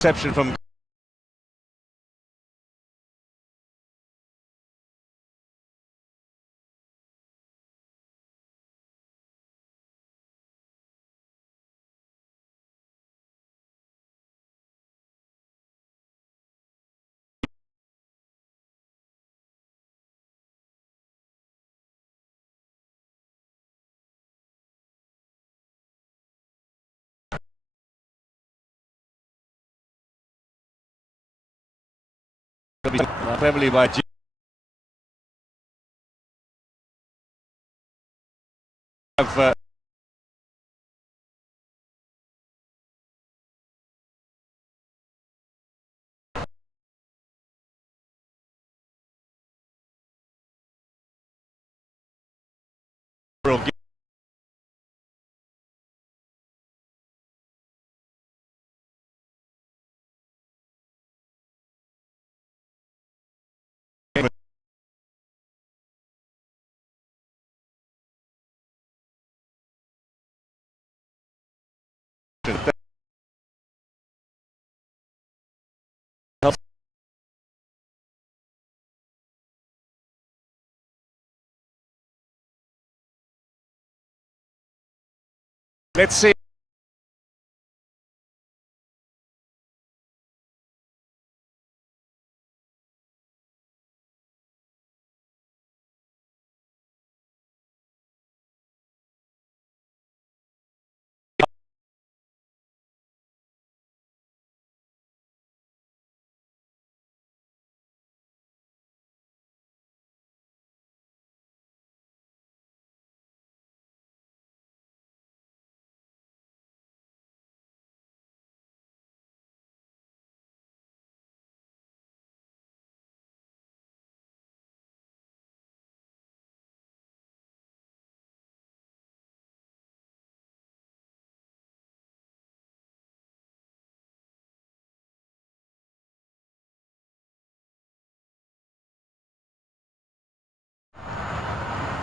Reception from heavily by Let's see.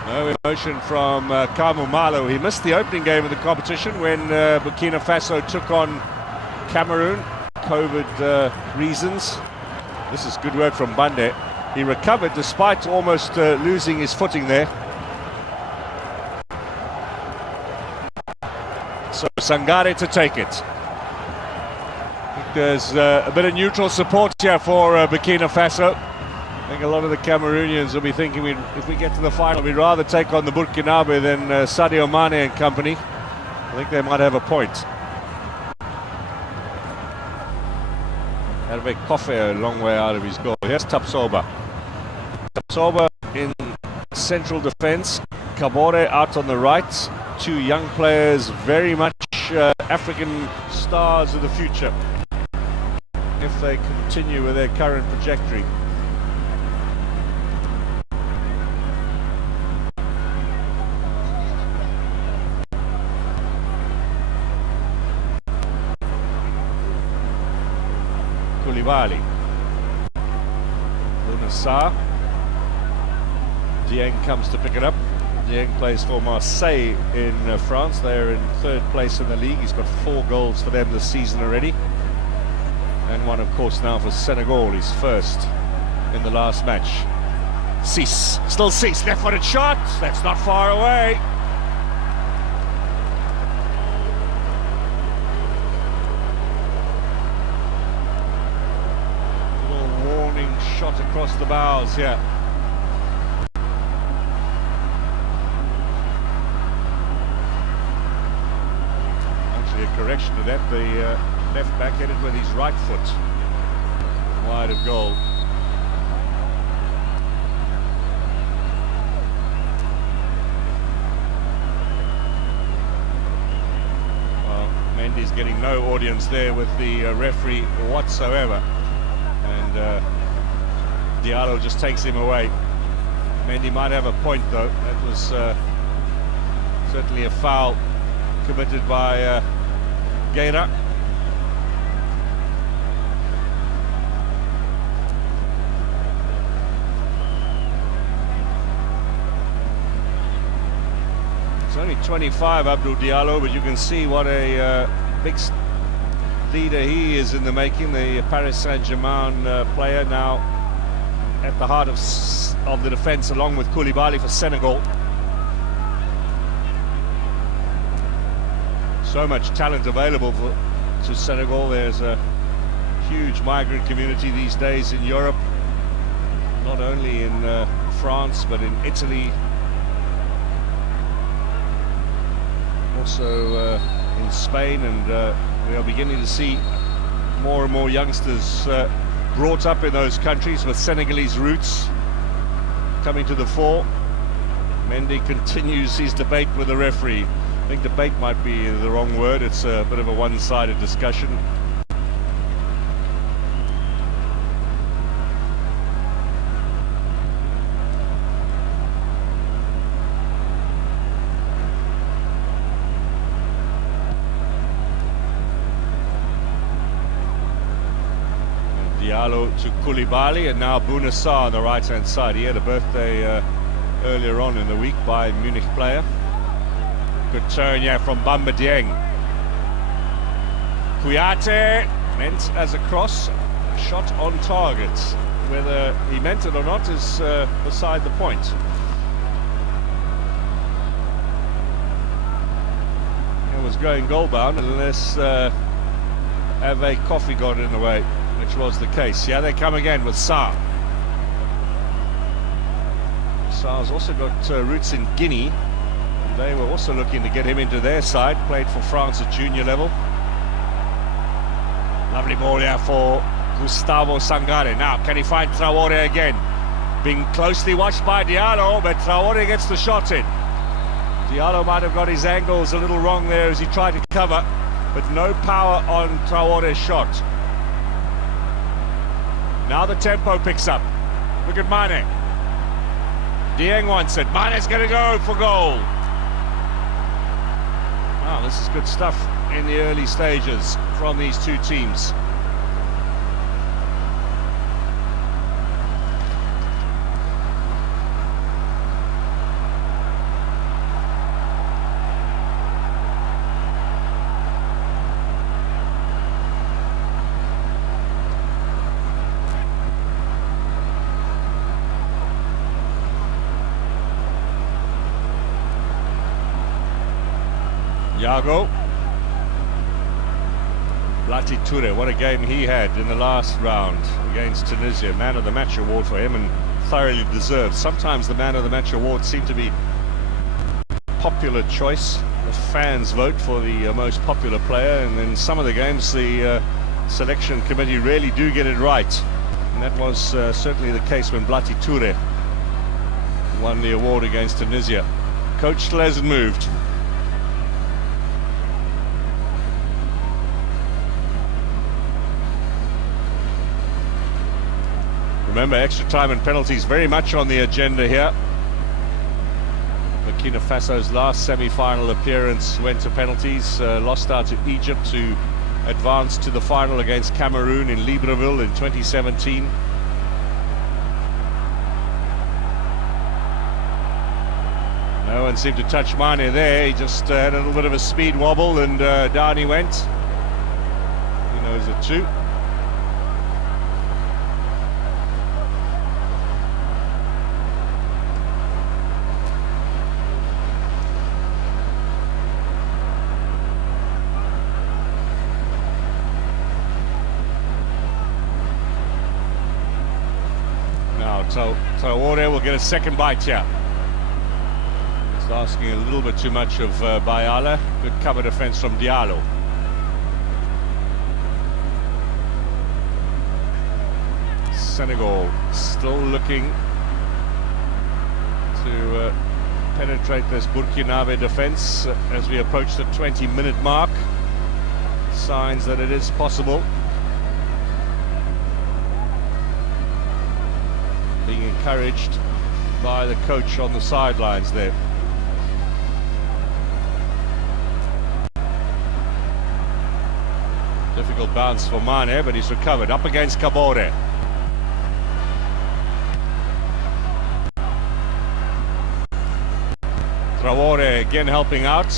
No emotion from Malo. He missed the opening game of the competition when Burkina Faso took on Cameroon, COVID reasons. This is good work from Bande. He recovered despite almost losing his footing there. So Sangare to take it. I think there's a bit of neutral support here for Burkina Faso. I think a lot of the Cameroonians will be thinking if we get to the final, we'd rather take on the Burkinabe than Sadio Mane and company. I think they might have a point. Hervé Koffé a long way out of his goal. Here's Tapsoba. Tapsoba in central defence. Kabore out on the right. Two young players, very much African stars of the future, if they continue with their current trajectory. Koulibaly, Lunasa, Dieng comes to pick it up. Dieng plays for Marseille in France. They're in third place in the league. He's got 4 goals for them this season already, and one of course now for Senegal. He's first in the last match. Sis, still Sis, left-footed shot, that's not far away. Shot across the bows here. Actually, a correction to that. The left back headed with his right foot wide of goal. Well, Mendy's getting no audience there with the referee whatsoever, and Diallo just takes him away. Mendy might have a point though. That was certainly a foul committed by Guerra. It's only 25, Abdul Diallo, but you can see what a big leader he is in the making, the Paris Saint-Germain player, now at the heart of the defence along with Koulibaly for Senegal. So much talent available to Senegal. There's a huge migrant community these days in Europe, not only in France but in Italy, also in Spain, and we are beginning to see more and more youngsters brought up in those countries with Senegalese roots coming to the fore. Mendy continues his debate with the referee. I think debate might be the wrong word, it's a bit of a one-sided discussion. Diallo to Koulibaly, and now Bouna Sarr on the right-hand side. He had a birthday earlier on in the week by a Munich player. Good turn, yeah, from Bamba Dieng. Kouyaté, meant as a cross, shot on target. Whether he meant it or not is beside the point. It was going goal-bound unless Ave Coffee got in the way, which was the case. Yeah, they come again with Sarr. Sarr's also got roots in Guinea. They were also looking to get him into their side. Played for France at junior level. Lovely ball here for Gustavo Sangare. Now, can he find Traoré again? Being closely watched by Diallo, but Traoré gets the shot in. Diallo might have got his angles a little wrong there as he tried to cover, but no power on Traoré's shot. Now the tempo picks up. Look at Mane. Dieng wants it. Mane's going to go for goal. Wow, this is good stuff in the early stages from these two teams. Yago. Blati Toure, what a game he had in the last round against Tunisia. Man of the match award for him, and thoroughly deserved. Sometimes the man of the match awards seem to be popular choice. The fans vote for the most popular player, and in some of the games the selection committee really do get it right. And that was certainly the case when Blati Toure won the award against Tunisia. Coach still hasn't moved. Remember, extra time and penalties very much on the agenda here. Burkina Faso's last semi-final appearance went to penalties, lost out to Egypt to advance to the final against Cameroon in Libreville in 2017. No one seemed to touch Mane there. He just had a little bit of a speed wobble, and down he went. He knows it too. Traoré will get a second bite here. Just asking a little bit too much of Bayala. Good cover defence from Diallo. Senegal still looking to penetrate this Burkinabe defence as we approach the 20-minute mark. Signs that it is possible. Being encouraged by the coach on the sidelines there. Difficult bounce for Mane, but he's recovered. Up against Kabore. Traoré again helping out.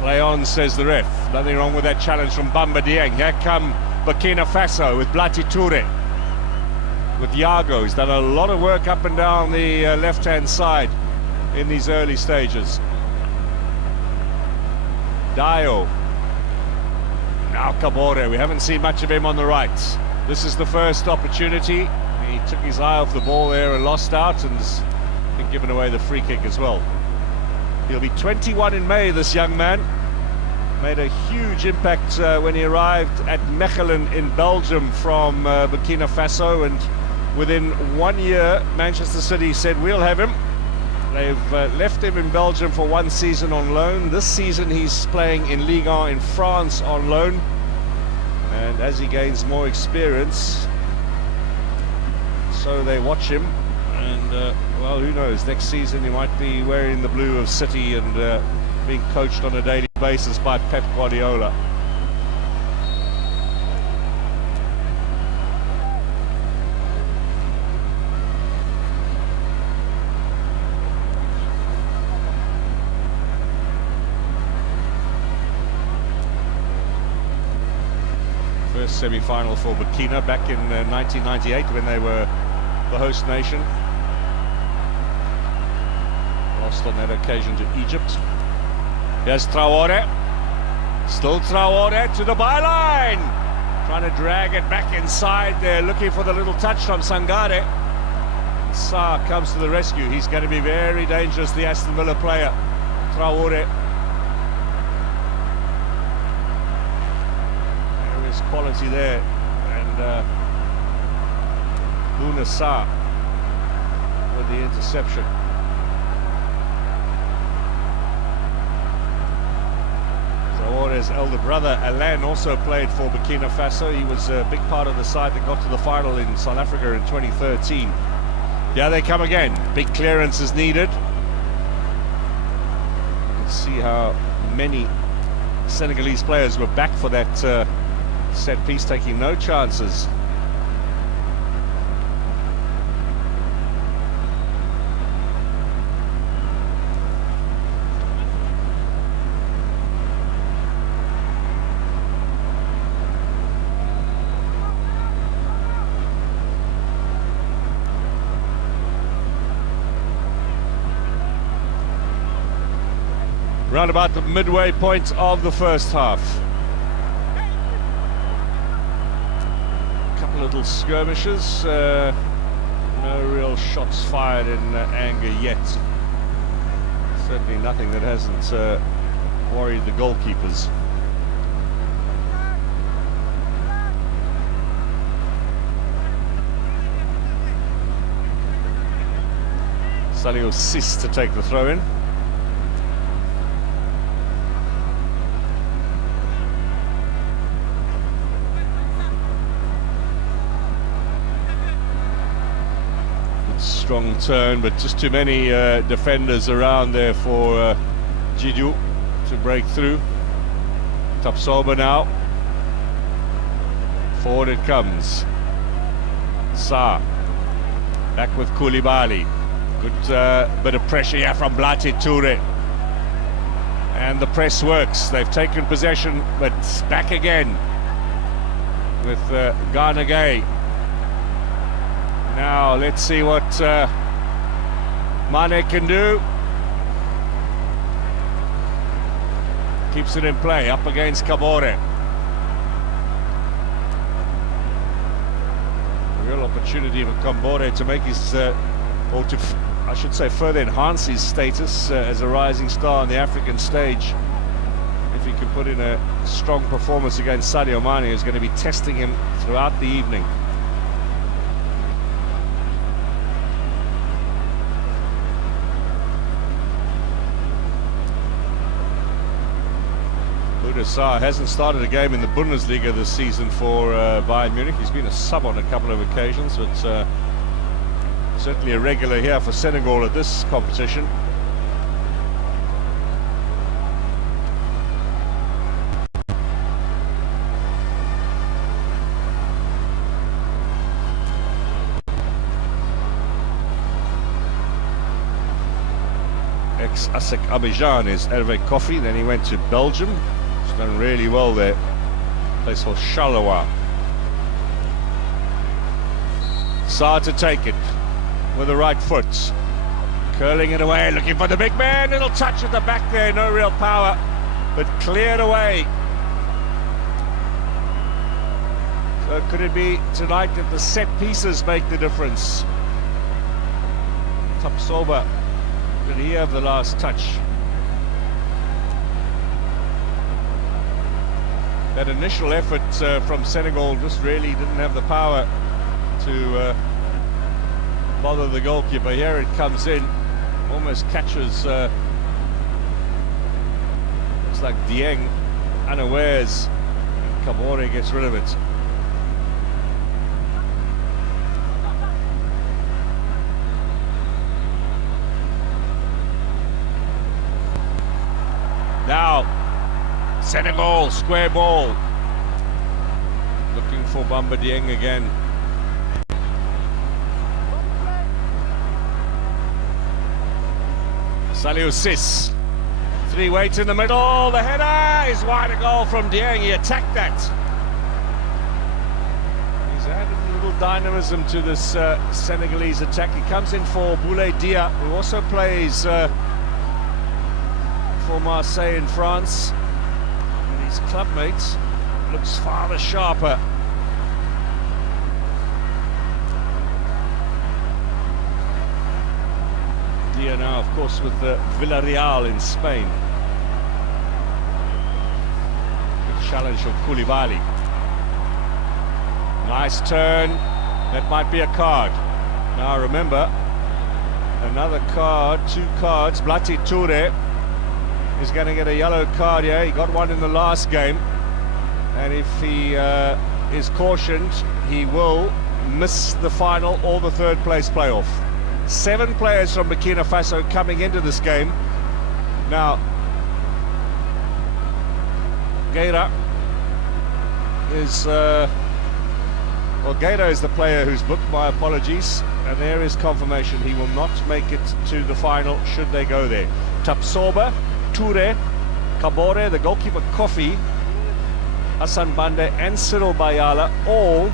Play on, says the ref. Nothing wrong with that challenge from Bamba Dieng. Here come Burkina Faso with Blati Toure. With Yago, he's done a lot of work up and down the left-hand side in these early stages. Dio. Now Cabore, we haven't seen much of him on the right. This is the first opportunity. He took his eye off the ball there and lost out, and has been given away the free kick as well. He'll be 21 in May, this young man. Made a huge impact when he arrived at Mechelen in Belgium from Burkina Faso, and within 1 year Manchester City said, we'll have him. They've left him in Belgium for 1 season on loan. This season he's playing in Ligue 1 in France on loan, and as he gains more experience, so they watch him, and well, who knows, next season he might be wearing the blue of City and being coached on a daily basis by Pep Guardiola. First semi-final for Burkina back in 1998 when they were the host nation. Lost on that occasion to Egypt. Here's Traore. Still Traore to the byline. Trying to drag it back inside there, looking for the little touch from Sangare. Sarr comes to the rescue. He's going to be very dangerous, the Aston Villa player, Traore. There is quality there. And Bouna Sarr with the interception. Traore's elder brother Alain also played for Burkina Faso. He was a big part of the side that got to the final in South Africa in 2013. Yeah, they come again. Big clearance is needed. You can see how many Senegalese players were back for that set piece, taking no chances. Round about the midway point of the first half. A couple of little skirmishes, no real shots fired in anger yet. Certainly nothing that hasn't worried the goalkeepers. Salio Sis to take the throw in. Strong turn, but just too many defenders around there for Djidou to break through. Tapsoba now. Forward it comes. Sarr. Back with Koulibaly. Good bit of pressure here from Blati Toure. And the press works. They've taken possession, but back again with Gana Gueye. Now let's see what Mane can do. Keeps it in play, up against Cabore. A real opportunity for Cabore to make his, or to, I should say, further enhance his status as a rising star on the African stage. If he can put in a strong performance against Sadio Mane, who's going to be testing him throughout the evening. Sarr hasn't started a game in the Bundesliga this season for Bayern Munich. He's been a sub on a couple of occasions, but certainly a regular here for Senegal at this competition. Ex-ASEC Abidjan is Hervé Kofi, then he went to Belgium. done really well there. Place for Shalawa. Saar to take it with the right foot. Curling it away, looking for the big man. Little touch at the back there, no real power, but cleared away. So could it be tonight that the set pieces make the difference? Tapsoba, did he have the last touch? That initial effort from Senegal just really didn't have the power to bother the goalkeeper. Here it comes in, almost catches, looks like Dieng unawares, and Kabore gets rid of it. Now, Senegal, square ball. Looking for Bamba Dieng again. Saliou Ciss. Three weights in the middle. The header is wide, a goal from Dieng. He attacked that. He's added a little dynamism to this Senegalese attack. He comes in for Boulaye Dia, who also plays for Marseille in France, and his clubmates looks far the sharper. Dia now, of course, with Villarreal in Spain. Good challenge from Koulibaly. Nice turn. That might be a card. Now remember, another card, two cards. Blati Toure is going to get a yellow card here. He got one in the last game, and if he is cautioned, he will miss the final or the third place playoff. 7 players from Burkina Faso coming into this game. Now, Gueira is Gueira is the player who's booked, my apologies, and there is confirmation he will not make it to the final should they go there. Tapsoba, Toure, Kabore, the goalkeeper Kofi, Hassan Bande and Cyril Bayala, all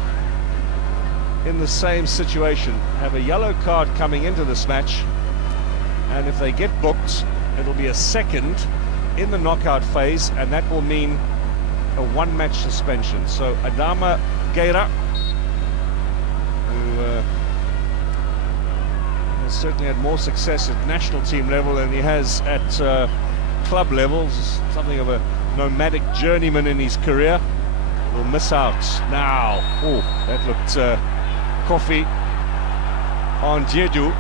in the same situation, have a yellow card coming into this match, and if they get booked, it'll be a second in the knockout phase, and that will mean a one-match suspension. So Adama Gueira, who has certainly had more success at national team level than he has at club levels, something of a nomadic journeyman in his career, will miss out now. Oh, that looked Kofi on Diedu.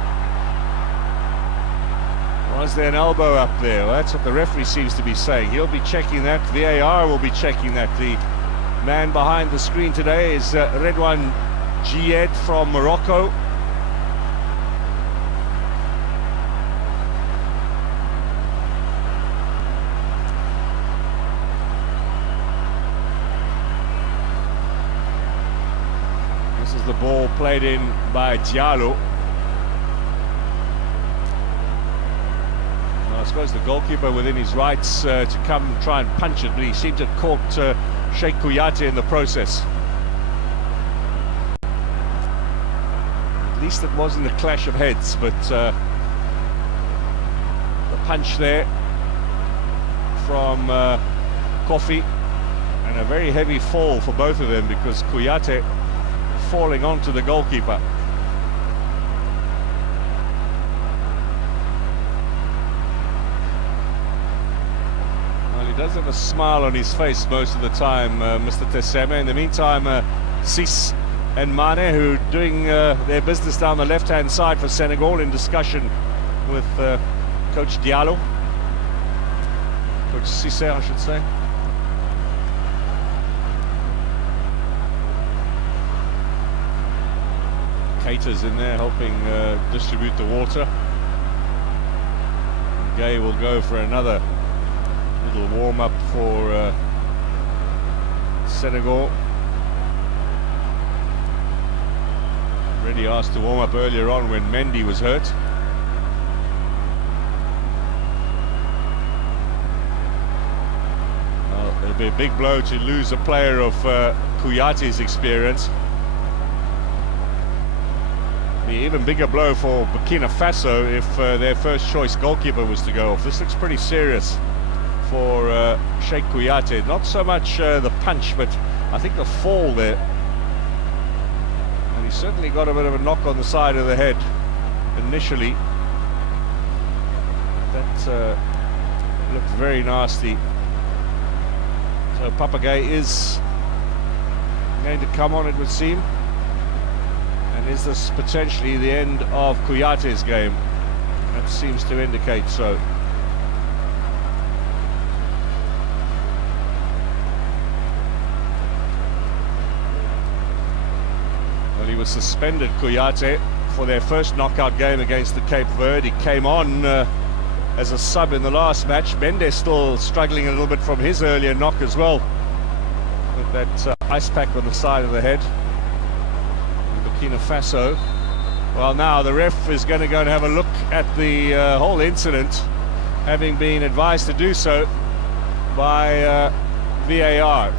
Was there an elbow up there? Well, that's what the referee seems to be saying. He'll be checking that. VAR will be checking that. The man behind the screen today is Redouane Djied from Morocco. This is the ball played in by Diallo. Well, I suppose the goalkeeper within his rights to come and try and punch it, but he seemed to have caught Sheikh Kouyaté in the process. At least it wasn't a clash of heads, but the punch there from Kofi, and a very heavy fall for both of them because Kouyaté falling onto the goalkeeper. Well, he does have a smile on his face most of the time, Mr. Tesseme. In the meantime, Ciss and Mane, who are doing their business down the left-hand side for Senegal, in discussion with Coach Diallo. Coach Cissé, I should say. Keita's in there helping distribute the water. And Gay will go for another little warm-up for Senegal. Already asked to warm up earlier on when Mendy was hurt. It'll be a big blow to lose a player of Kouyate's experience. Be an even bigger blow for Burkina Faso if their first choice goalkeeper was to go off. This looks pretty serious for Sheikh Kouyaté. Not so much the punch, but I think the fall there. And he certainly got a bit of a knock on the side of the head initially. That looked very nasty. So Papagay is going to come on, it would seem. And is this potentially the end of Kouyaté's game? That seems to indicate so. Well, he was suspended, Kouyaté, for their first knockout game against the Cape Verde. He came on as a sub in the last match. Mendes still struggling a little bit from his earlier knock as well, with that ice pack on the side of the head. Burkina Faso. Well, now the ref is going to go and have a look at the whole incident, having been advised to do so by VAR.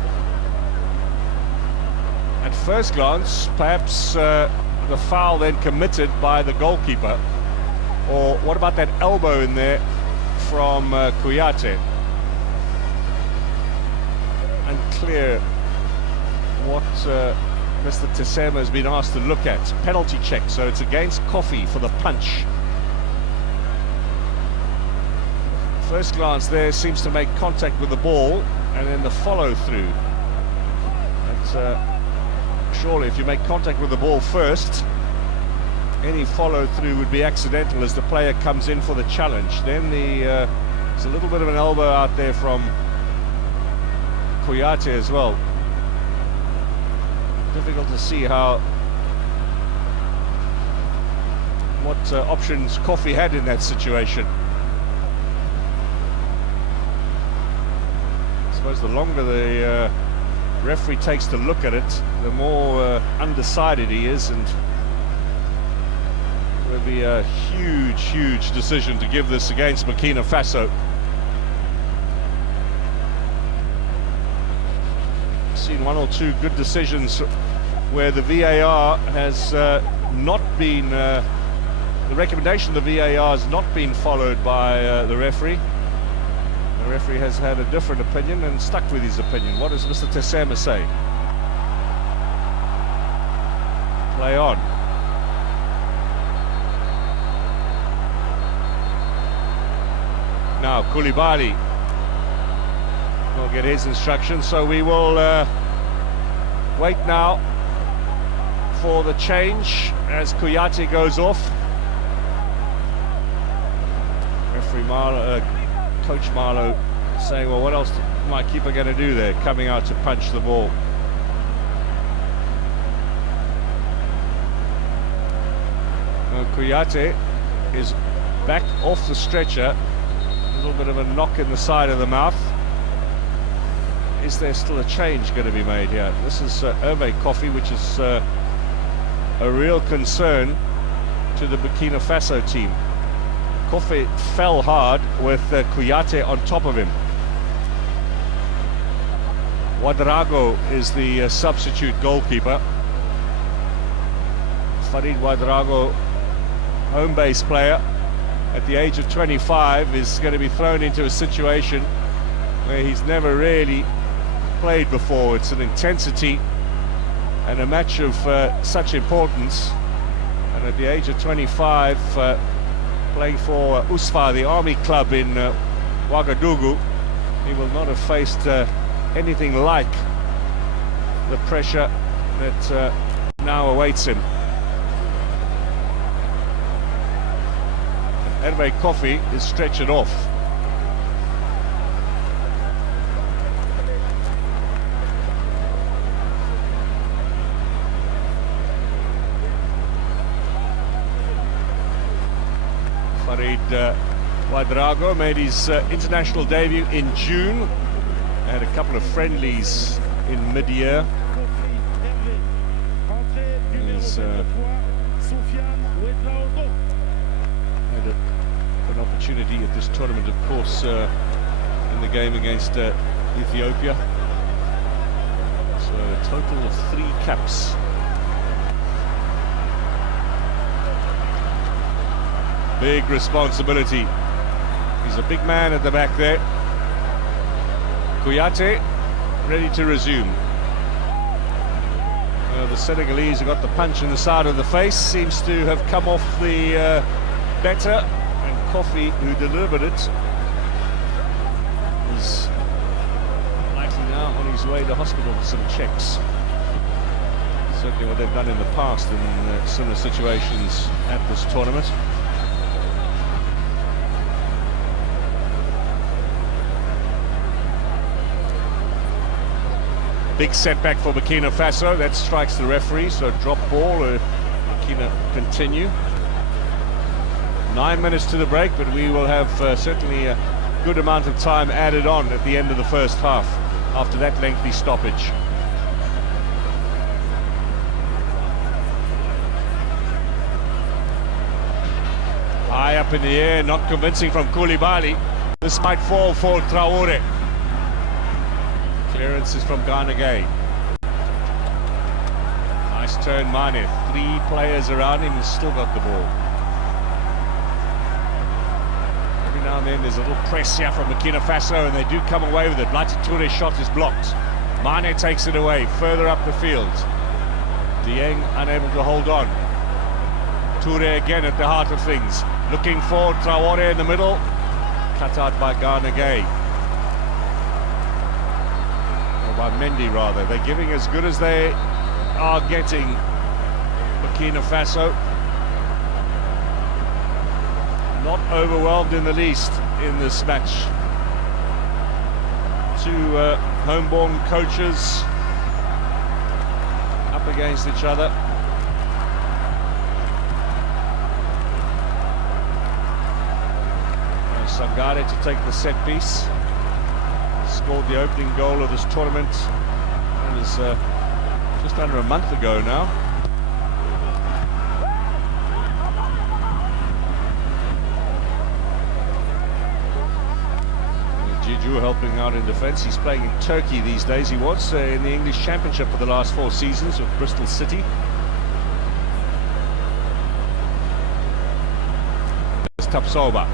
At first glance, perhaps the foul then committed by the goalkeeper. Or what about that elbow in there from Kouyaté? Unclear what Mr. Tessema has been asked to look at. Penalty check, so it's against Coffee for the punch. First glance there seems to make contact with the ball, and then the follow through. Surely if you make contact with the ball first, any follow through would be accidental as the player comes in for the challenge. Then there's a little bit of an elbow out there from Kouyaté as well. Difficult to see what options Coffee had in that situation. I suppose the longer the referee takes to look at it, the more undecided he is, and it will be a huge decision to give this against Burkina Faso. Seen one or two good decisions where the VAR has not been, the recommendation of the VAR has not been followed by the referee. The referee has had a different opinion and stuck with his opinion. What does Mr. Tessema say? Play on. Now Koulibaly will get his instructions, so we will wait now for the change as Kouyaté goes off. Referee Marlow, Coach Marlow saying, well, what else is my keeper going to do there, coming out to punch the ball. Kouyaté is back off the stretcher. A little bit of a knock in the side of the mouth. Is there still a change going to be made here? This is Hervé Coffee, which is a real concern to the Burkina Faso team. Coffee fell hard with Kouyaté on top of him. Ouedraogo is the substitute goalkeeper. Farid Ouedraogo, home base player, at the age of 25, is going to be thrown into a situation where he's never really played before. It's an intensity and a match of such importance, and at the age of 25, playing for USFA, the army club in Ouagadougou, he will not have faced anything like the pressure that now awaits him. Hervé Coffee is stretchered off. Farid Ouedraogo made his international debut in June. Had a couple of friendlies in mid-year. He's had an opportunity at this tournament, of course, in the game against Ethiopia. So a total of 3 caps. Big responsibility. He's a big man at the back there. Kouyaté ready to resume. The Senegalese who got the punch in the side of the face seems to have come off the better, and Caftv, who delivered it, is likely now on his way to hospital for some checks. Certainly what they've done in the past in similar situations at this tournament. Big setback for Burkina Faso. That strikes the referee, so drop ball. Burkina continue. 9 minutes to the break, but we will have certainly a good amount of time added on at the end of the first half after that lengthy stoppage. High up in the air, not convincing from Koulibaly. This might fall for Traoré. Clearance is from Garnagay. Nice turn, Mane. 3 players around him, he's still got the ball. Every now and then there's a little press here from Burkina Faso, and they do come away with it. Latif Touré's shot is blocked. Mane takes it away, further up the field. Dieng unable to hold on. Touré again at the heart of things. Looking for Traoré in the middle. Cut out by Garnagay. By Mendy rather. They're giving as good as they are getting, Burkina Faso. Not overwhelmed in the least in this match. 2 homeborn coaches up against each other. Sangare to take the set piece. Scored the opening goal of this tournament. It was just under a month ago now. Jiju helping out in defence. He's playing in Turkey these days. He was in the English Championship for the last 4 seasons with Bristol City. It's Tapsoba.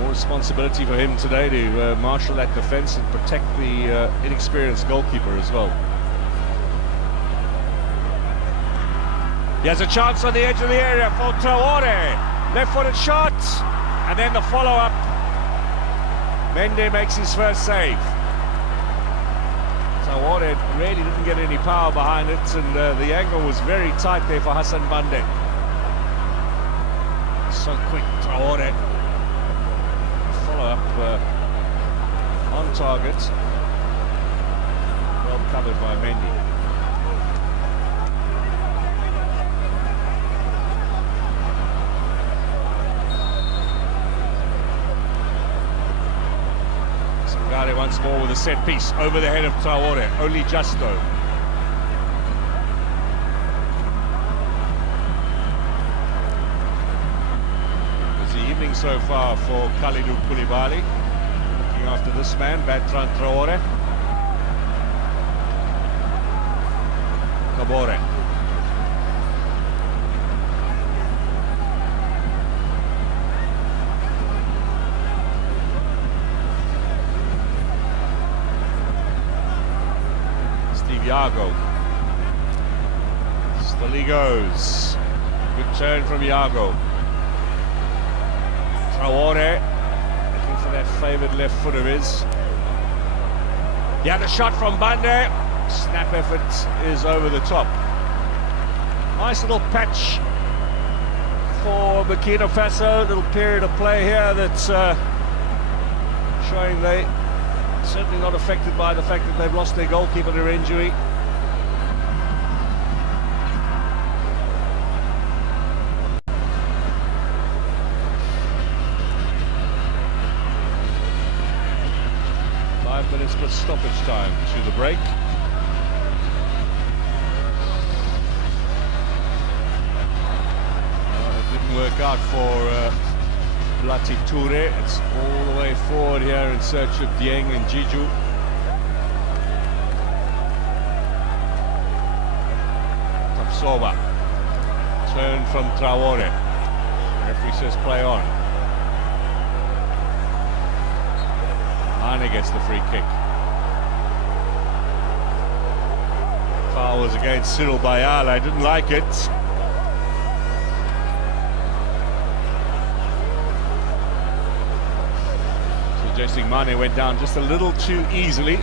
More responsibility for him today to marshal that defence and protect the inexperienced goalkeeper as well. He has a chance on the edge of the area for Traoré. Left-footed shot, and then the follow-up. Mendy makes his first save. Traoré really didn't get any power behind it, and the angle was very tight there for Hassan Bande. So quick, Traoré. Follow-up on target. Well covered by Mendy. Sangare once more with a set piece over the head of Traoré. Only just though. Evening so far for Kalidou Koulibaly. Looking after this man, Bertrand Traoré. Kabore. Steve Yago. Still he goes. Good turn from Yago. Traoré looking for that favoured left foot of his. Yeah, the shot from Bande. Snap effort is over the top. Nice little patch for Burkina Faso. Little period of play here that's showing they certainly not affected by the fact that they've lost their goalkeeper to injury. Minutes plus stoppage time to the break. It didn't work out for Blati Toure. It's all the way forward here in search of Dieng and Jiju. Tapsoba. Turn from Traore. Referee says play on. Mane gets the free kick. Foul was against Cyril Bayal. I didn't like it. Suggesting Mane went down just a little too easily.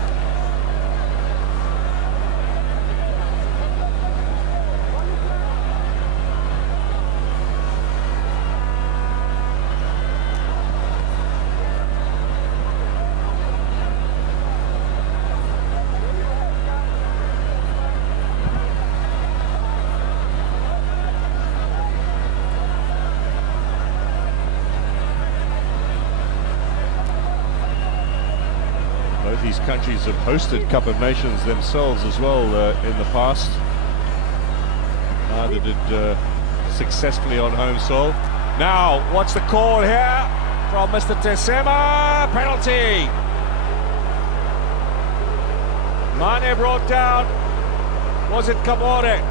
Both these countries have hosted Cup of Nations themselves as well in the past. Neither did successfully on home soil. Now, what's the call here from Mr. Tessema? Penalty! Mane brought down. Was it Camore?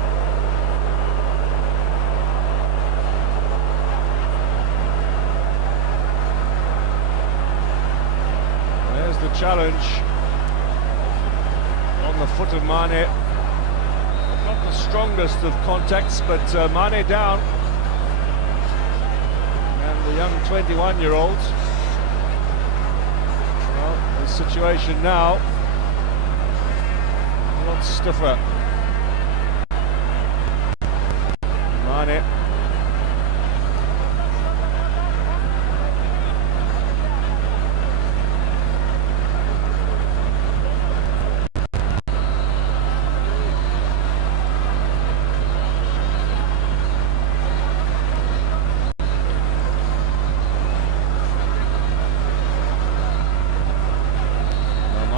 There's the challenge on the foot of Mane. Not the strongest of contacts, but Mane down. And the young 21-year-old. Well, the situation now a lot stiffer. Mane.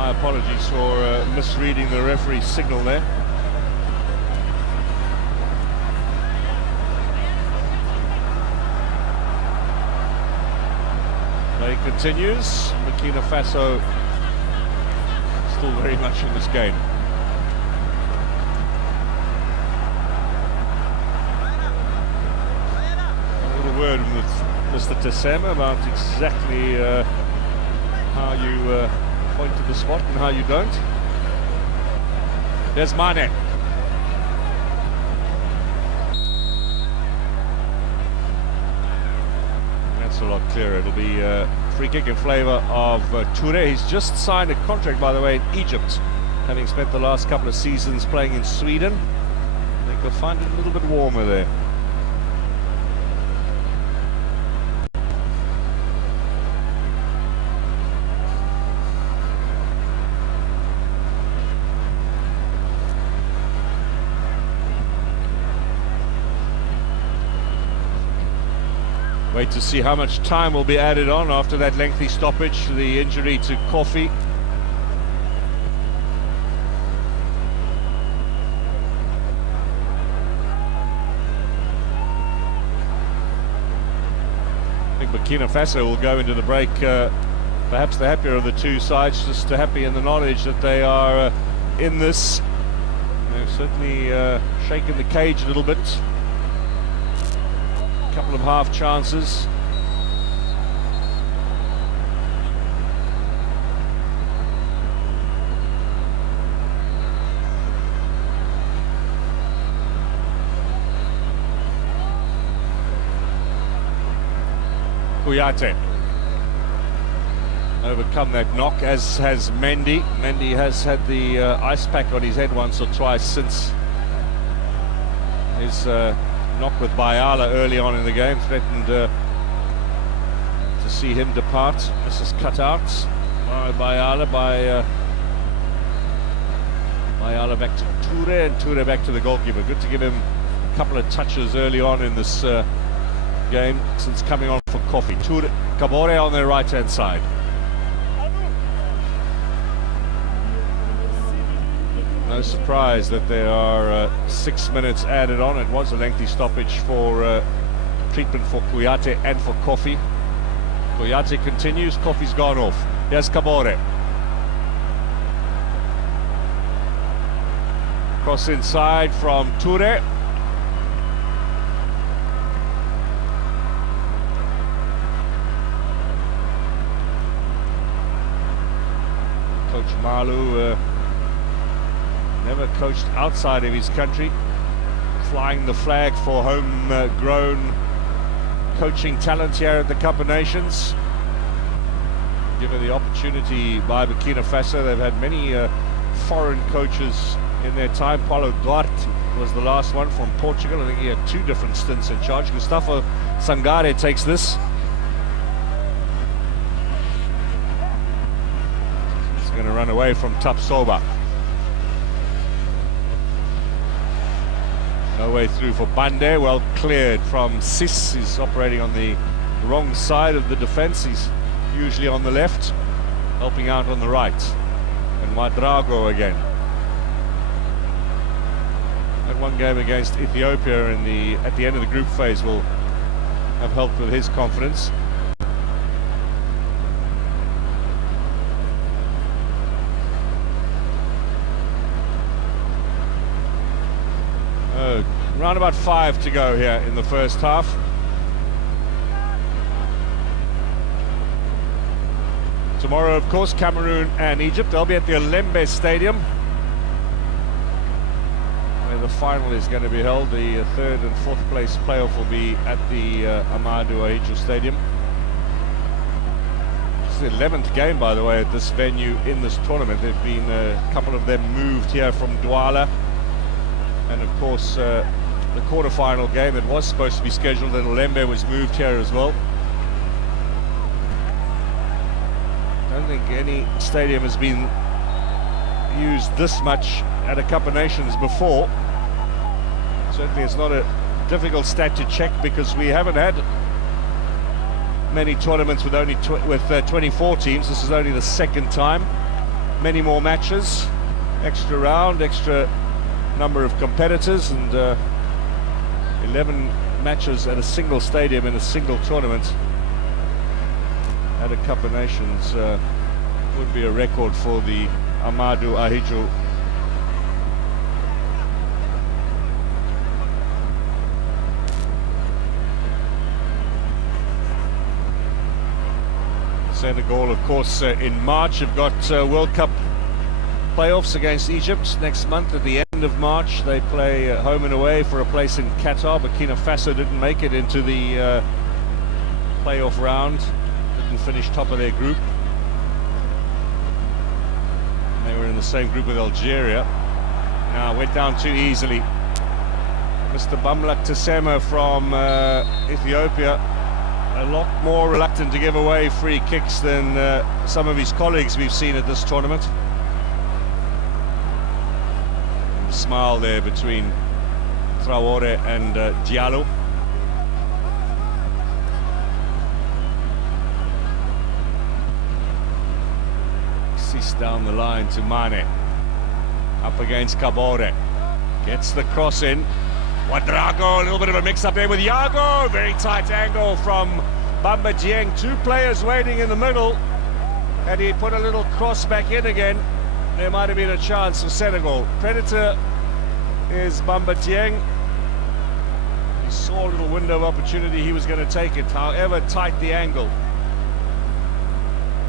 Apologies for misreading the referee's signal there. Play continues. Burkina Faso still very much in this game. A little word with Mr. Tessema about exactly how you point to the spot and how you don't. There's Mane. That's a lot clearer. It'll be free kick in favour of Toure. He's just signed a contract, by the way, in Egypt, having spent the last couple of seasons playing in Sweden. I think they'll find it a little bit warmer there. Wait to see how much time will be added on after that lengthy stoppage, the injury to Kofi. I think Burkina Faso will go into the break perhaps the happier of the two sides, just happy in the knowledge that they are in this. They've certainly shaken the cage a little bit. Couple of half chances. Kouyaté overcome that knock, as has Mendy. Mendy has had the ice pack on his head once or twice since his knock with Bayala early on in the game, threatened to see him depart. This is cut out by Bayala, Bayala back to Toure, and Toure back to the goalkeeper. Good to give him a couple of touches early on in this game since coming on for Kofi. Toure, Kabore on their right hand side. No surprise that there are 6 minutes added on. It was a lengthy stoppage for treatment for Kouyaté and for Kofi. Koyate continues, Kofi's gone off. Here's Kabore. Cross inside from Toure. Coach Malu never coached outside of his country, flying the flag for homegrown coaching talent here at the Cup of Nations. Given the opportunity by Burkina Faso, they've had many foreign coaches in their time. Paulo Duarte was the last one from Portugal. I think he had 2 different stints in charge. Gustavo Sangare takes this. He's going to run away from Tapsoba. No way through for Bande, well cleared from Sis. He's operating on the wrong side of the defense. He's usually on the left, helping out on the right. And Wadrago again. That one game against Ethiopia at the end of the group phase will have helped with his confidence. Around about 5 to go here in the first half. Tomorrow, of course, Cameroon and Egypt. They'll be at the Olembe Stadium, where the final is going to be held. The 3rd and 4th place playoff will be at the Amadou Ahidjo Stadium. It's the 11th game, by the way, at this venue in this tournament. There've been a couple of them moved here from Douala. And of course, the quarter-final game that was supposed to be scheduled in Olembe was moved here as well. I don't think any stadium has been used this much at a Cup of Nations before. Certainly it's not a difficult stat to check, because we haven't had many tournaments with only 24 teams. This is only the 2nd time. Many more matches, extra round, extra number of competitors, and 11 matches at a single stadium in a single tournament at a Cup of Nations would be a record for the Amadou Ahidjo. Senegal, of course, in March have got World Cup playoffs against Egypt next month. At the end of March, they play home and away for a place in Qatar. Burkina Faso didn't make it into the playoff round, didn't finish top of their group. They were in the same group with Algeria. Now went down too easily. Mr. Bamlak Tassema from Ethiopia, a lot more reluctant to give away free kicks than some of his colleagues we've seen at this tournament. And the smile there between Traore and Diallo. Sis down the line to Mane, up against Kabore, gets the cross in. Wadrago, a little bit of a mix-up there with Yago. Very tight angle from Bamba Dieng. Two players waiting in the middle. Had he put a little cross back in again, there might have been a chance for Senegal. Predator is Bamba Dieng. He saw a little window of opportunity. He was going to take it, however tight the angle.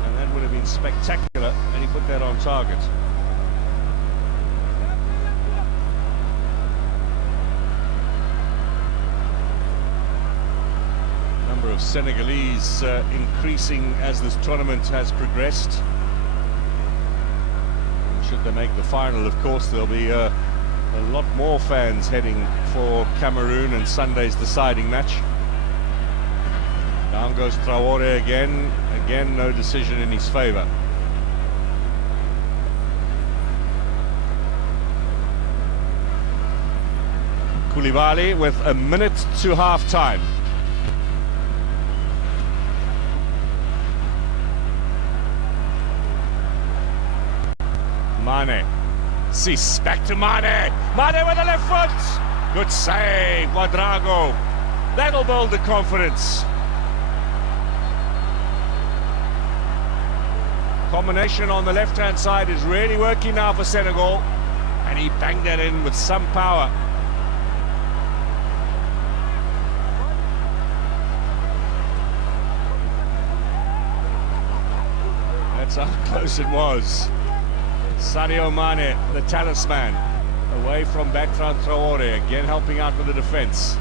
And that would have been spectacular, and he put that on target. Of Senegalese increasing as this tournament has progressed. And should they make the final, of course, there'll be a lot more fans heading for Cameroon and Sunday's deciding match. Down goes Traore again. Again, no decision in his favour. Koulibaly with a minute to half-time. Mane, Sis, back to Mane. Mane with the left foot. Good save, Wadrago. That'll build the confidence. Combination on the left-hand side is really working now for Senegal, and he banged that in with some power. That's how close it was. Sadio Mane, the talisman, away from Bertrand Traore, again helping out with the defence.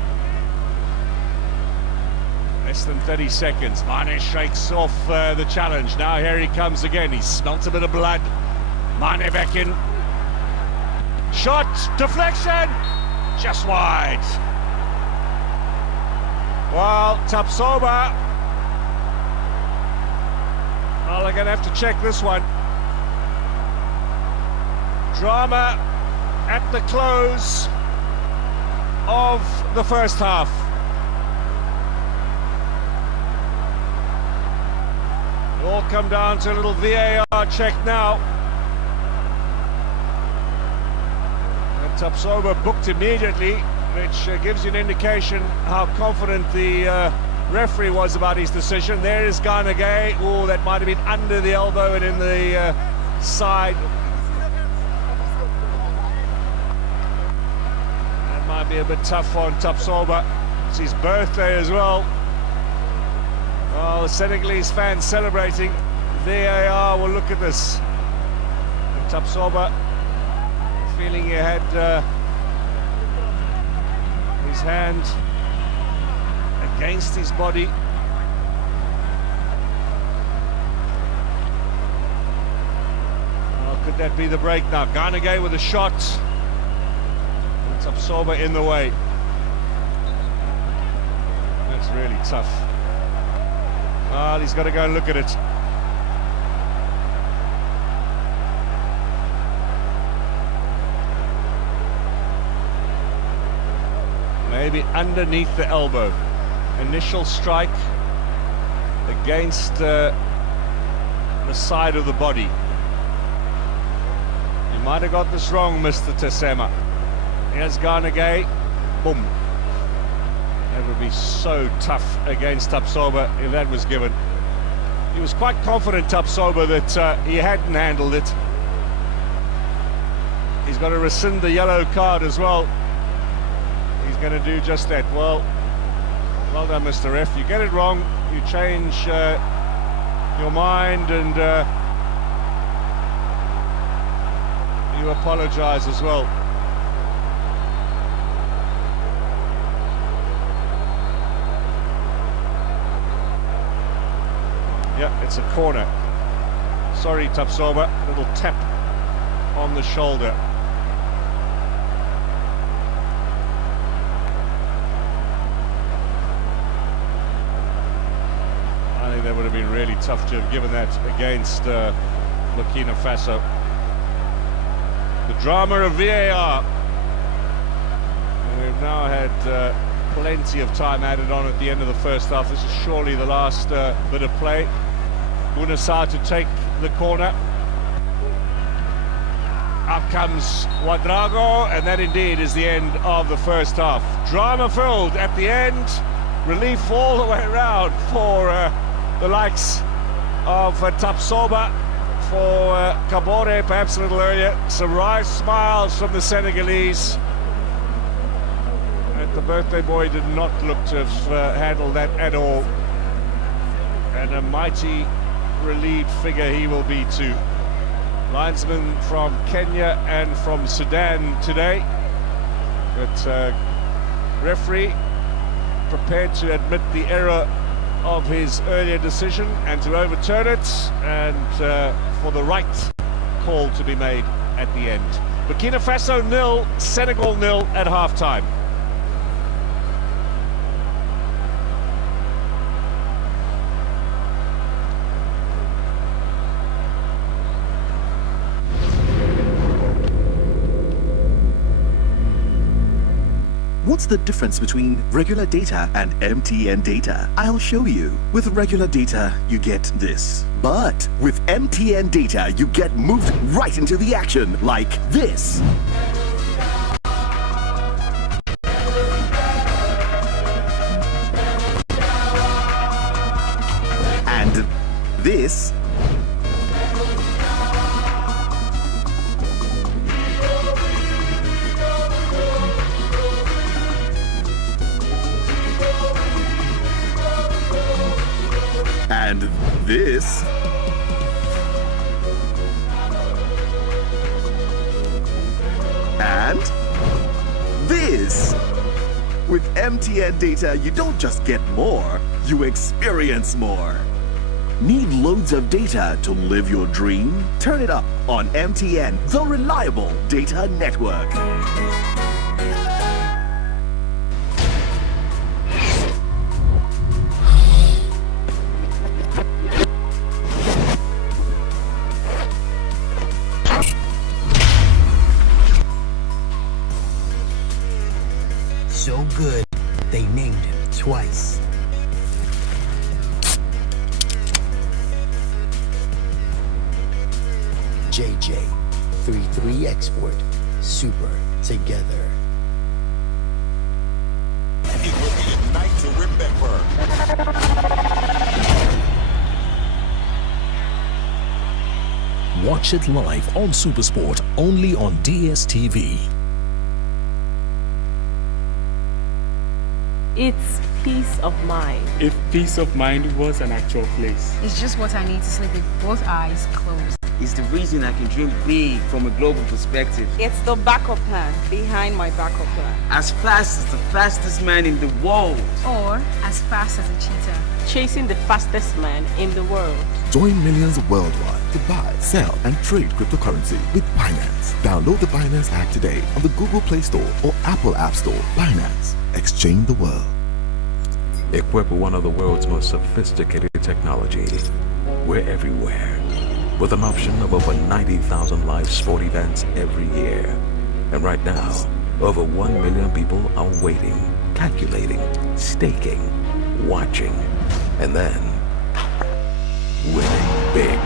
Less than 30 seconds. Mane shakes off the challenge. Now here he comes again. He smelt a bit of blood. Mane back in. Shot, deflection, just wide. Well, Tapsoba. Well, they're going to have to check this one. Drama at the close of the first half. It'll all come down to a little VAR check now. And Tapsoba booked immediately, which gives you an indication how confident the referee was about his decision. There is Garnagay. Oh, that might have been under the elbow and in the side. That might be a bit tough on Tapsoba. It's his birthday as well. Oh, the Senegalese fans celebrating. VAR will look at this. And Tapsoba feeling he had his hand against his body. Oh, could that be the break now? Garnagay with a shot. And Tapsoba in the way. That's really tough. Well, he's got to go and look at it. Maybe underneath the elbow. Initial strike against the side of the body. You might have got this wrong, Mr. Tessema. Here's Garnagay. Boom. That would be so tough against Tapsoba if that was given. He was quite confident, Tapsoba, that he hadn't handled it. He's got to rescind the yellow card as well. He's going to do just that. Well done, Mr. Ref. You get it wrong, you change your mind, and you apologise as well. Yeah, it's a corner. Sorry, Tapsoba. Little tap on the shoulder. I think that would have been really tough to have given that against Burkina Faso. The drama of VAR. And we've now had plenty of time added on at the end of the first half. This is surely the last bit of play. Guinea-Bissau to take the corner. Up comes Ouedraogo, and that indeed is the end of the first half. Drama-filled at the end. Relief all the way around for the likes of Tapsoba, for Kabore perhaps a little earlier. Some wry smiles from the Senegalese. And the birthday boy did not look to have handled that at all. And a mighty relieved figure he will be too. Linesman from Kenya and from Sudan today. But referee prepared to admit the error of his earlier decision and to overturn it, and for the right call to be made at the end. Burkina Faso 0, Senegal 0 at half-time. What's the difference between regular data and MTN data? I'll show you. With regular data, you get this. But with MTN data, you get moved right into the action like this. And this. And this. And this. With MTN data, you don't just get more, you experience more. Need loads of data to live your dream? Turn it up on MTN, the reliable data network. So good, they named him twice. JJ, 3-3 export, super together. It will be a night to remember. Watch it live on Supersport, only on DSTV. It's peace of mind. If peace of mind was an actual place. It's just what I need to sleep with both eyes closed. It's the reason I can dream big from a global perspective. It's the backup plan behind my backup plan. As fast as the fastest man in the world. Or as fast as a cheetah. Chasing the fastest man in the world. Join millions worldwide to buy, sell, and trade cryptocurrency with Binance. Download the Binance app today on the Google Play Store or Apple App Store. Binance. Exchange the world. Equipped with one of the world's most sophisticated technology, we're everywhere. With an option of over 90,000 live sport events every year. And right now, over 1 million people are waiting, calculating, staking, watching, and then winning big.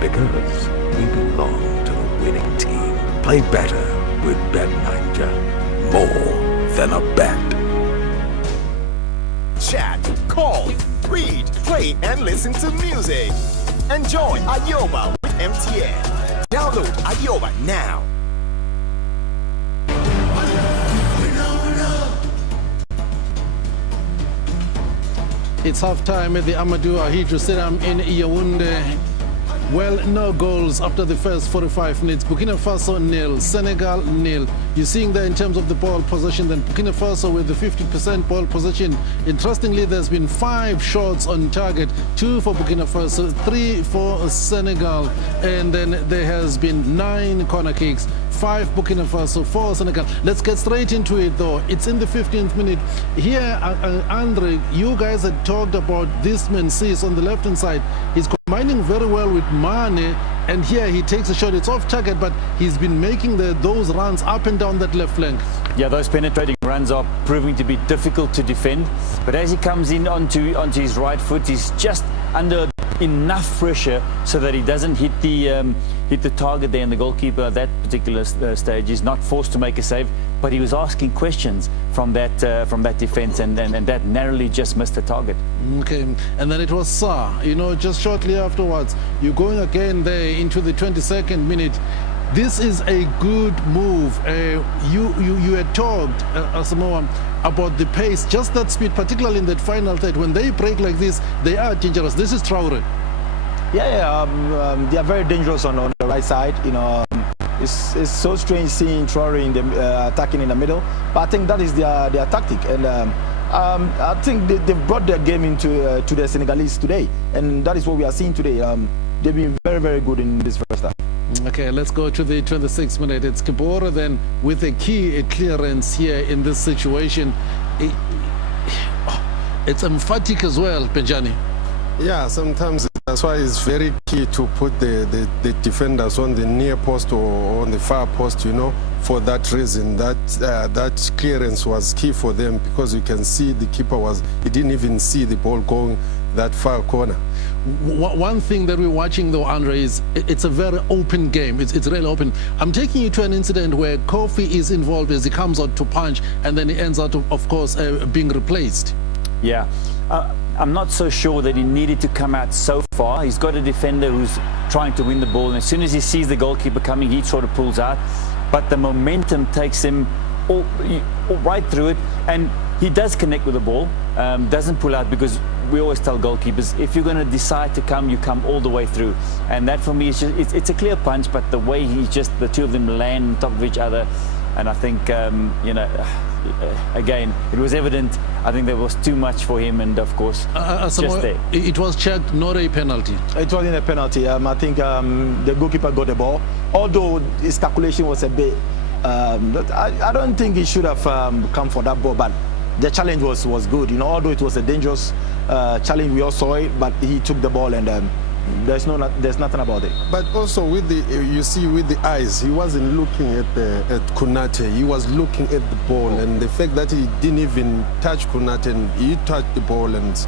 Because we belong to the winning team. Play better with Bet90. More than a bet. Chat, call, read, play, and listen to music. Enjoy Ayoba with MTN. Download Ayoba now. It's halftime at the Amadou Ahidjo Stadium in Yaoundé. Well, no goals after the first 45 minutes. Burkina Faso nil, Senegal nil. You're seeing there in terms of the ball possession, then Burkina Faso with the 50% ball possession. Interestingly, there's been 5 shots on target, 2 for Burkina Faso, 3 for Senegal, and then there has been 9 corner kicks, 5 Burkina Faso, 4 Senegal. Let's get straight into it though. It's in the 15th minute. Here, Andre, you guys had talked about this man Sis on the left-hand side. He's combining very well with Mane, and here he takes a shot. It's off target, but he's been making those runs up and down that left flank. Yeah, those penetrating runs are proving to be difficult to defend. But as he comes in onto his right foot, he's just under enough pressure so that he doesn't hit the target there, and the goalkeeper at that particular stage is not forced to make a save, but he was asking questions from that defense, and that narrowly just missed the target. Okay, and then it was Sarr, just shortly afterwards. You're going again there into the 22nd minute. This is a good move. You had talked, Asamoah, about the pace, just that speed, particularly in that final third. When they break like this, they are dangerous. This is Traore. They are very dangerous on the right side. It's so strange seeing Traore in the attacking in the middle, but I think that is their tactic, and I think they've brought their game into to the Senegalese today, and that is what we are seeing today. They've been very, very good in this first half. Okay, let's go to the 26th minute. It's Kabora then with a key clearance here in this situation. It's emphatic as well, Benjani. Yeah, sometimes that's why it's very key to put the defenders on the near post or on the far post, for that reason. That clearance was key for them, because you can see the keeper he didn't even see the ball going that far corner. One thing that we're watching though, Andre, is it's a very open game. It's really open. I'm taking you to an incident where Kofi is involved as he comes out to punch, and then he ends up, of course, being replaced. Yeah. I'm not so sure that he needed to come out so far. He's got a defender who's trying to win the ball, and as soon as he sees the goalkeeper coming, he sort of pulls out. But the momentum takes him all right through it, and he does connect with the ball, doesn't pull out, because we always tell goalkeepers, if you're going to decide to come, you come all the way through. And that for me is just, it's a clear punch, but the way the two of them land on top of each other, and I think, again, it was evident, I think there was too much for him, and of course, just there. It was checked, not a penalty. It wasn't a penalty. I think the goalkeeper got the ball, although his calculation was a bit, I don't think he should have come for that ball, but the challenge was good. Although it was a dangerous challenge, we all saw it, but he took the ball, and there's nothing about it. But also with the eyes, he wasn't looking at Konate. He was looking at the ball, and the fact that he didn't even touch Konate and he touched the ball, and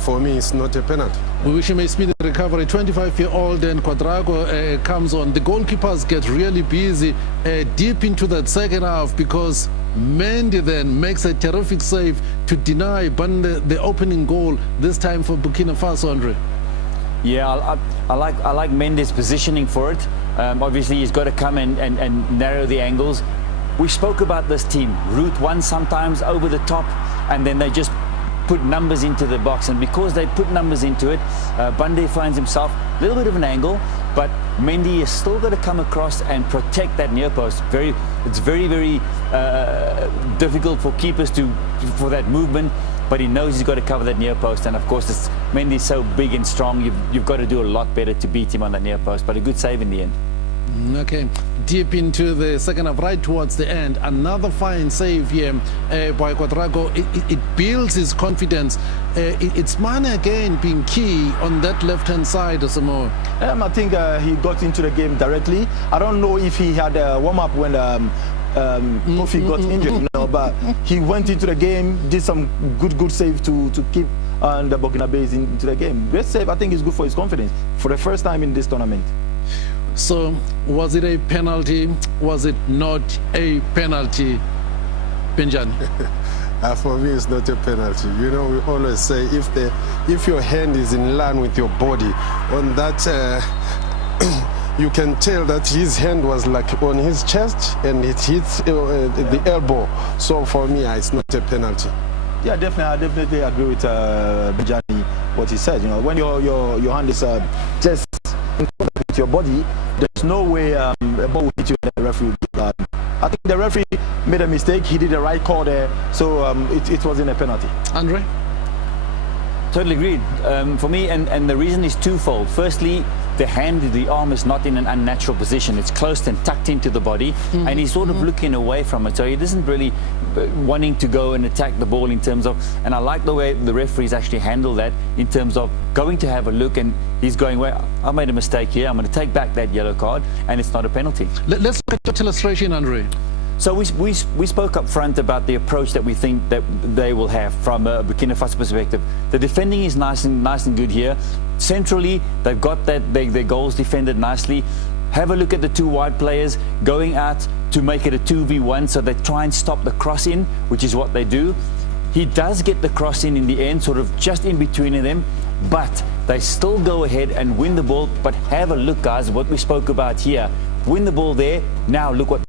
for me, it's not a penalty. We wish him a speedy recovery. 25-year-old and Quadrago comes on. The goalkeepers get really busy deep into that second half, because Mendy then makes a terrific save to deny Bande the opening goal, this time for Burkina Faso, Andre. Yeah, I like Mendes' positioning for it. Obviously, he's got to come and narrow the angles. We spoke about this team, route one sometimes over the top, and then they just put numbers into the box. And because they put numbers into it, Bande finds himself a little bit of an angle, but Mendy is still got to come across and protect that near post. It's very, very difficult for keepers for that movement. But he knows he's got to cover that near post, and of course, Mendy's so big and strong. You've got to do a lot better to beat him on that near post. But a good save in the end. Okay, deep into the second half, right towards the end, another fine save here by Quadrago. It builds his confidence. It's Mane again being key on that left-hand side, Samoa. I think he got into the game directly. I don't know if he had a warm-up when Kofi got injured, but he went into the game, did some good save to keep the Burkinabés into the game. Great save. I think is good for his confidence for the first time in this tournament. So, was it a penalty? Was it not a penalty, Benjani? For me, it's not a penalty. We always say if your hand is in line with your body, on that, you can tell that his hand was like on his chest and it hits the elbow. So for me, it's not a penalty. Yeah, definitely. I definitely agree with Benjani, what he said. When your hand is just in front of your body, there's no way a ball will hit you and the referee. I think the referee made a mistake. He did the right call there, so it wasn't a penalty. Andre? Totally agreed. For me, and the reason is twofold. Firstly, the arm is not in an unnatural position. It's close and tucked into the body, and he's sort of looking away from it. So he isn't really wanting to go and attack the ball in terms of, and I like the way the referees actually handle that in terms of going to have a look, and he's going, well, I made a mistake here. I'm going to take back that yellow card, and it's not a penalty. Let's look at that illustration, Andre. So we spoke up front about the approach that we think that they will have from a Burkina Faso perspective. The defending is nice and good here. Centrally, they've got their goals defended nicely. Have a look at the two wide players going out to make it a 2v1, so they try and stop the cross in, which is what they do. He does get the cross in the end, sort of just in between them, but they still go ahead and win the ball. But have a look, guys, what we spoke about here. Win the ball there. Now look what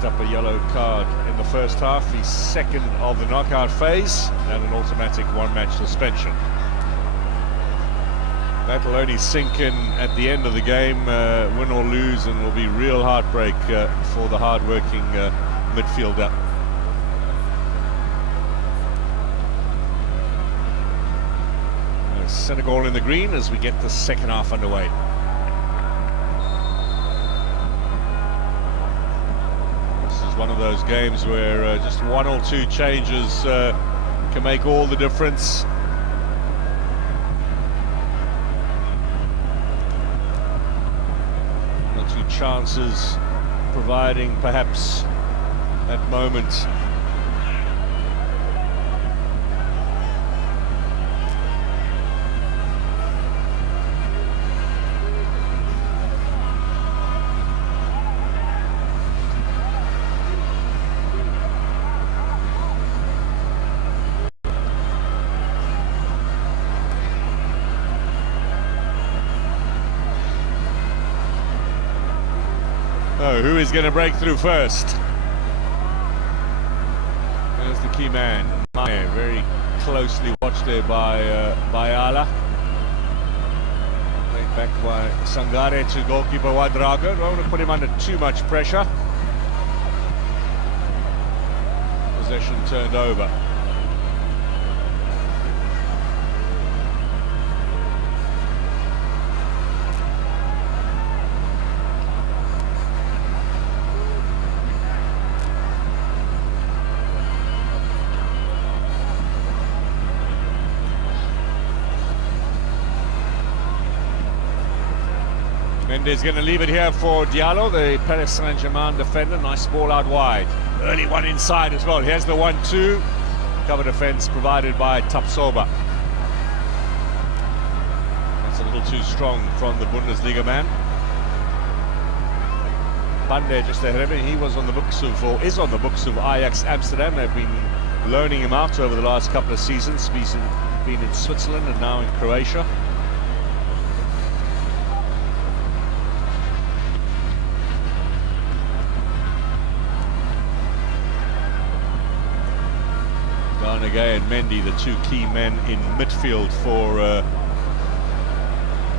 picked up a yellow card in the first half, the second of the knockout phase, and an automatic one-match suspension. That'll only sink in at the end of the game, win or lose, and will be real heartbreak for the hard-working midfielder. Senegal in the green as we get the second half underway. This is one of those games where just one or two changes can make all the difference. One or two chances providing perhaps that moment. Oh, who is going to break through first? There's the key man, Mane, very closely watched there by Ala. Played back by Sangare to goalkeeper Wadraga. Don't want to put him under too much pressure. Possession turned over. Mendes going to leave it here for Diallo, the Paris Saint-Germain defender. Nice ball out wide. Early one inside as well. Here's the 1-2. Cover defense provided by Tapsoba. That's a little too strong from the Bundesliga man. Bande just ahead of him. He was on the books of, or is on the books of Ajax Amsterdam. They've been loaning him out over the last couple of seasons. He's been in Switzerland and now in Croatia. And Mendy, the two key men in midfield for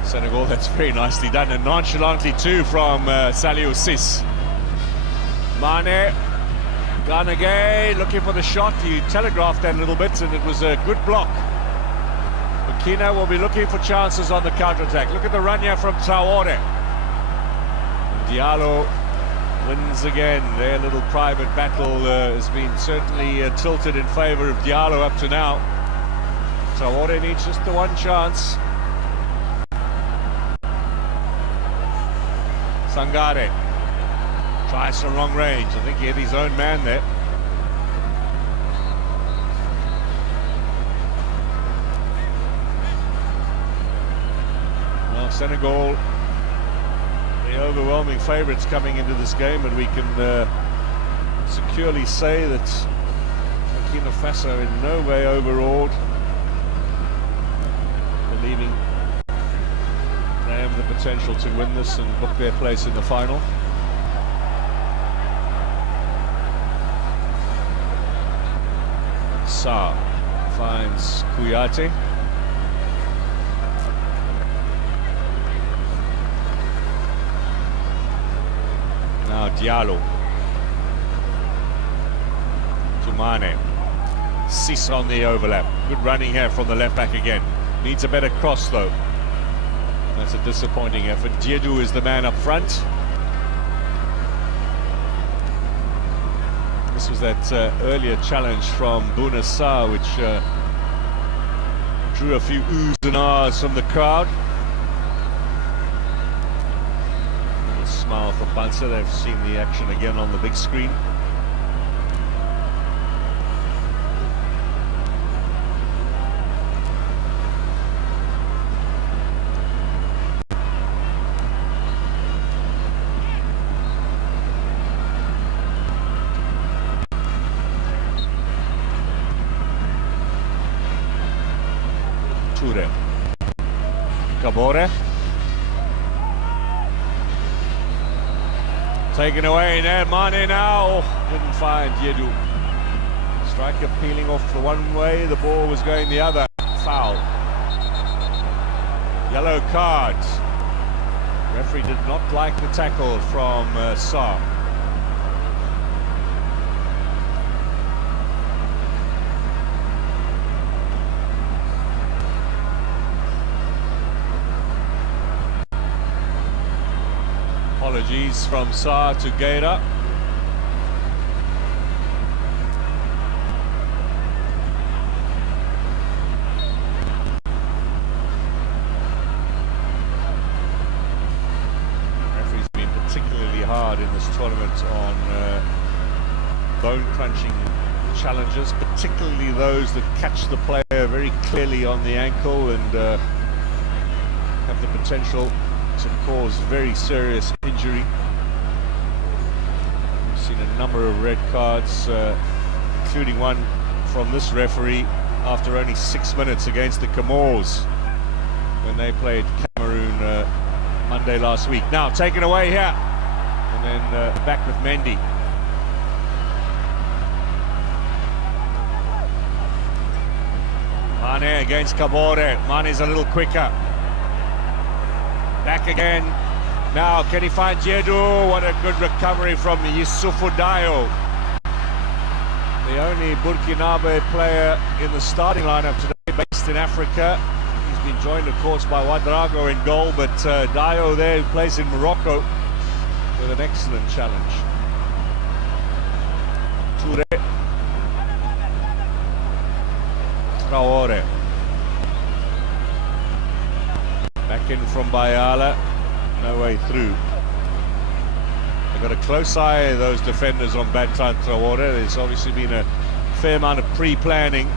Senegal. That's very nicely done, and nonchalantly too from Saliou Ciss. Mane, Ganagay looking for the shot. He telegraphed that a little bit, and it was a good block. Burkina will be looking for chances on the counter-attack. Look at the run here from Traore. Diallo wins again. Their little private battle has been certainly tilted in favour of Diallo up to now. Traore needs just the one chance. Sangare tries from long range. I think he had his own man there. Well, Senegal, the overwhelming favourites coming into this game, and we can securely say that Burkina Faso in no way overawed, believing they have the potential to win this and book their place in the final. Sarr finds Kouyaté. Now Diallo to Mane. Ciss on the overlap. Good running here from the left back again. Needs a better cross though. That's a disappointing effort. Diedou is the man up front. This was that earlier challenge from Bouna Sarr, which drew a few oohs and ahs from the crowd. Smile for Bansa. They've seen the action again on the big screen. Toure. Gabon. Taken away there, Mane now. Didn't find Yedu. Striker peeling off the one way, the ball was going the other. Foul. Yellow card. Referee did not like the tackle from Sarr. Apologies from Sarr to Guerra. Referee's been particularly hard in this tournament on bone-crunching challenges, particularly those that catch the player very clearly on the ankle and have the potential to cause very serious injury. We've seen a number of red cards, including one from this referee after only 6 minutes against the Comoros when they played Cameroon Monday last week. Now taken away here, and then back with Mendy. Mane against Kabore. Mane's a little quicker. Back again. Now, can he find Jedu? What a good recovery from Yusufu Dayo. The only Burkinabe player in the starting lineup today, based in Africa. He's been joined, of course, by Ouedraogo in goal, but Dayo there, who plays in Morocco, with an excellent challenge. Toure. Traore. Back in from Bayala, no way through. They've got a close eye, those defenders, on Bertrand Traore. There's obviously been a fair amount of pre-planning.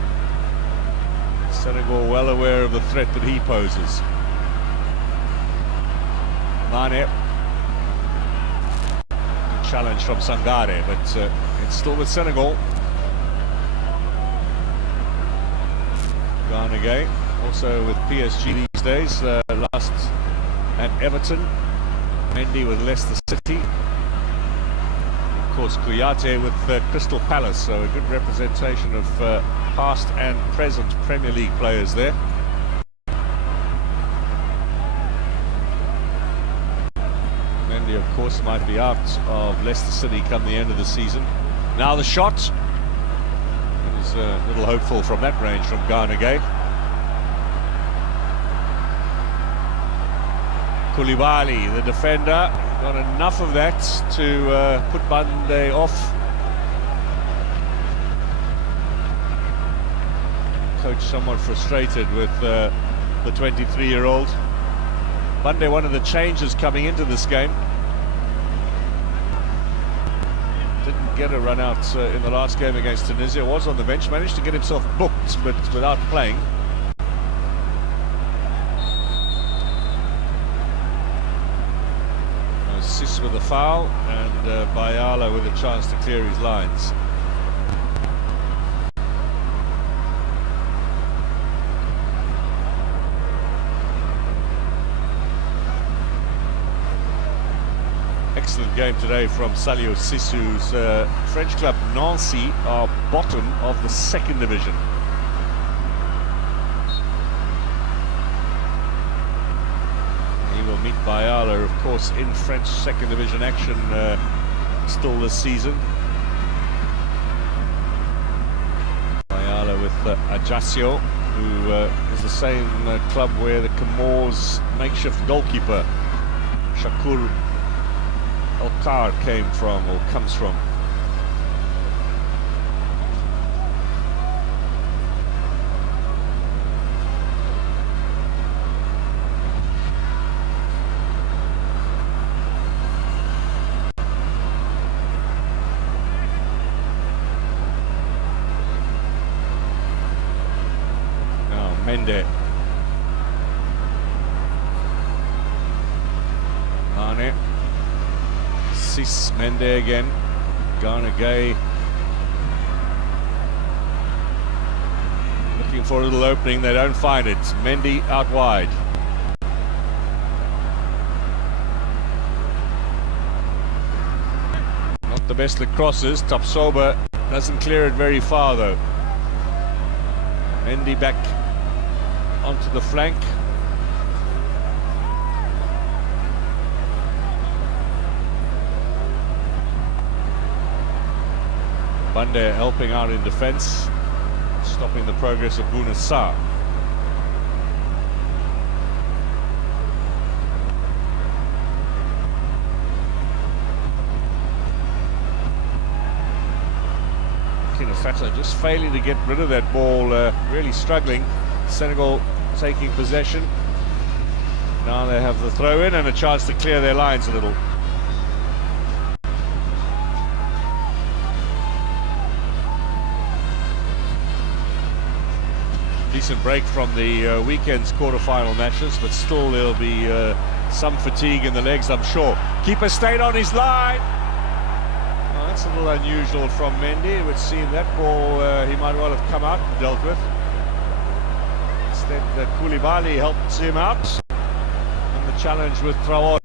Senegal well aware of the threat that he poses. Mane. Good challenge from Sangare, but it's still with Senegal. Gone again. Also with PSG these days, last at Everton, Mendy with Leicester City, of course Kouyaté with Crystal Palace, so a good representation of past and present Premier League players there. Mendy, of course, might be out of Leicester City come the end of the season. Now the shot. It was a little hopeful from that range from Garnegay. Koulibaly, the defender, got enough of that to put Bande off. Coach somewhat frustrated with the 23-year-old. Bande, one of the changes coming into this game. Didn't get a run out in the last game against Tunisia. Was on the bench, managed to get himself booked, but without playing. Sis with a foul, and Bayala with a chance to clear his lines. Excellent game today from Salio Sissu's French club Nancy are bottom of the second division. Meet Bayala, of course, in French second division action still this season. Bayala with Ajaccio, who is the same club where the Comoros makeshift goalkeeper Shakur Elkar came from, or comes from. Mende. Mane. Sis, Mende again. Garnegay. Looking for a little opening, they don't find it. Mendy out wide. Not the best of crosses. Tapsoba doesn't clear it very far though. Mendy back onto the flank. Bande helping out in defence, stopping the progress of Bouna Sarr. Burkina Faso just failing to get rid of that ball, really struggling. Senegal taking possession. Now they have the throw in and a chance to clear their lines a little. Decent break from the weekend's quarter-final matches, but still there'll be some fatigue in the legs, I'm sure. Keeper stayed on his line. Oh, that's a little unusual from Mendy. It would seem that ball he might well have come out and dealt with. Instead, Koulibaly helped him out. And the challenge with Traoré.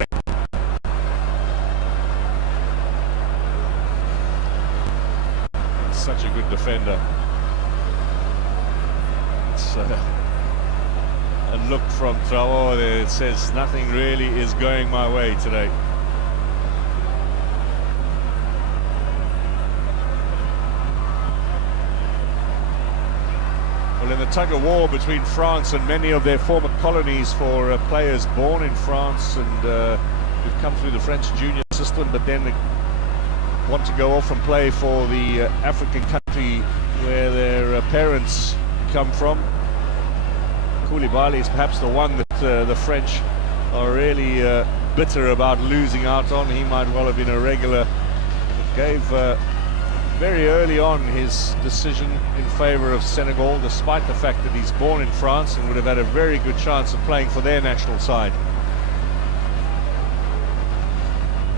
He's such a good defender. A look from Traoré that says nothing really is going my way today. Well, in the tug-of-war between France and many of their former colonies for players born in France and who've come through the French junior system but then want to go off and play for the African country where their parents come from. Koulibaly is perhaps the one that the French are really bitter about losing out on. He might well have been a regular. It gave very early on his decision in favour of Senegal, despite the fact that he's born in France and would have had a very good chance of playing for their national side.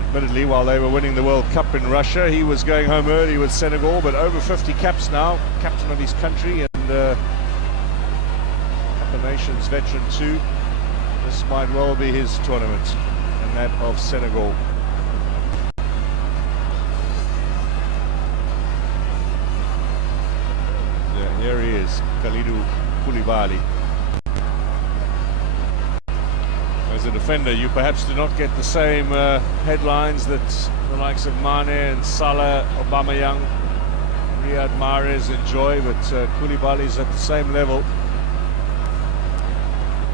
Admittedly, while they were winning the World Cup in Russia, he was going home early with Senegal, but over 50 caps now, captain of his country and Nations veteran too. This might well be his tournament and that of Senegal. Yeah, here he is, Kalidou Koulibaly. As a defender, you perhaps do not get the same headlines that the likes of Mane and Salah, Aubameyang, Riyad Mahrez enjoy, but Koulibaly's at the same level.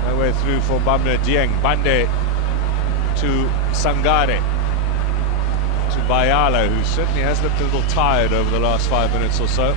No way through for Bamna Dieng. Bande to Sangare. To Bayala, who certainly has looked a little tired over the last 5 minutes or so.